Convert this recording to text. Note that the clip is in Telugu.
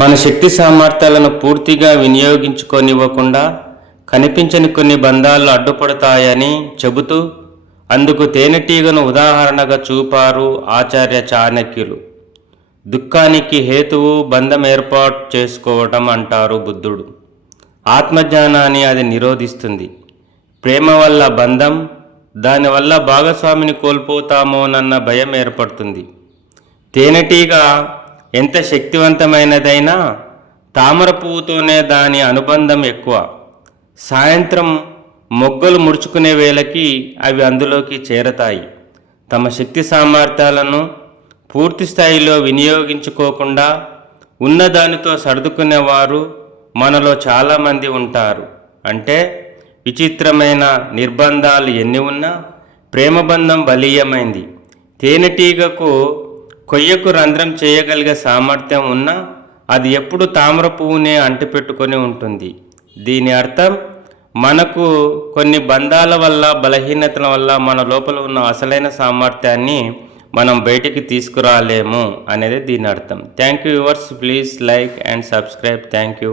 మన శక్తి సామర్థ్యాలను పూర్తిగా వినియోగించుకొనివ్వకుండా కనిపించని కొన్ని బంధాలు అడ్డుపడతాయని చెబుతూ అందుకు తేనెటీగను ఉదాహరణగా చూపారు ఆచార్య చాణక్యులు. దుఃఖానికి హేతువు బంధం ఏర్పాటు చేసుకోవటం అంటారు బుద్ధుడు. ఆత్మజ్ఞానాన్ని అది నిరోధిస్తుంది. ప్రేమ వల్ల బంధం దానివల్ల భాగస్వామిని కోల్పోతామోనన్న భయం ఏర్పడుతుంది. తేనెటీగ ఎంత శక్తివంతమైనదైనా తామర పువ్వుతోనే దాని అనుబంధం ఎక్కువ. సాయంత్రం మొగ్గలు ముడుచుకునే వేళకి అవి అందులోకి చేరతాయి. తమ శక్తి సామర్థ్యాలను పూర్తి స్థాయిలో వినియోగించుకోకుండా ఉన్నదానితో సర్దుకునేవారు మనలో చాలామంది ఉంటారు. అంటే విచిత్రమైన నిర్బంధాలు ఎన్ని ఉన్నా ప్రేమబంధం బలీయమైంది. తేనెటీగకు కొయ్యకు రంధ్రం చేయగలిగే సామర్థ్యం ఉన్నా అది ఎప్పుడు తామర పువ్వునే అంటిపెట్టుకొని ఉంటుంది. దీని అర్థం మనకు కొన్ని బంధాల వల్ల బలహీనతల వల్ల మన లోపల ఉన్న అసలైన సామర్థ్యాన్ని మనం బయటికి తీసుకురాలేము అనేది దీని అర్థం. Thank you yours please like and subscribe thank you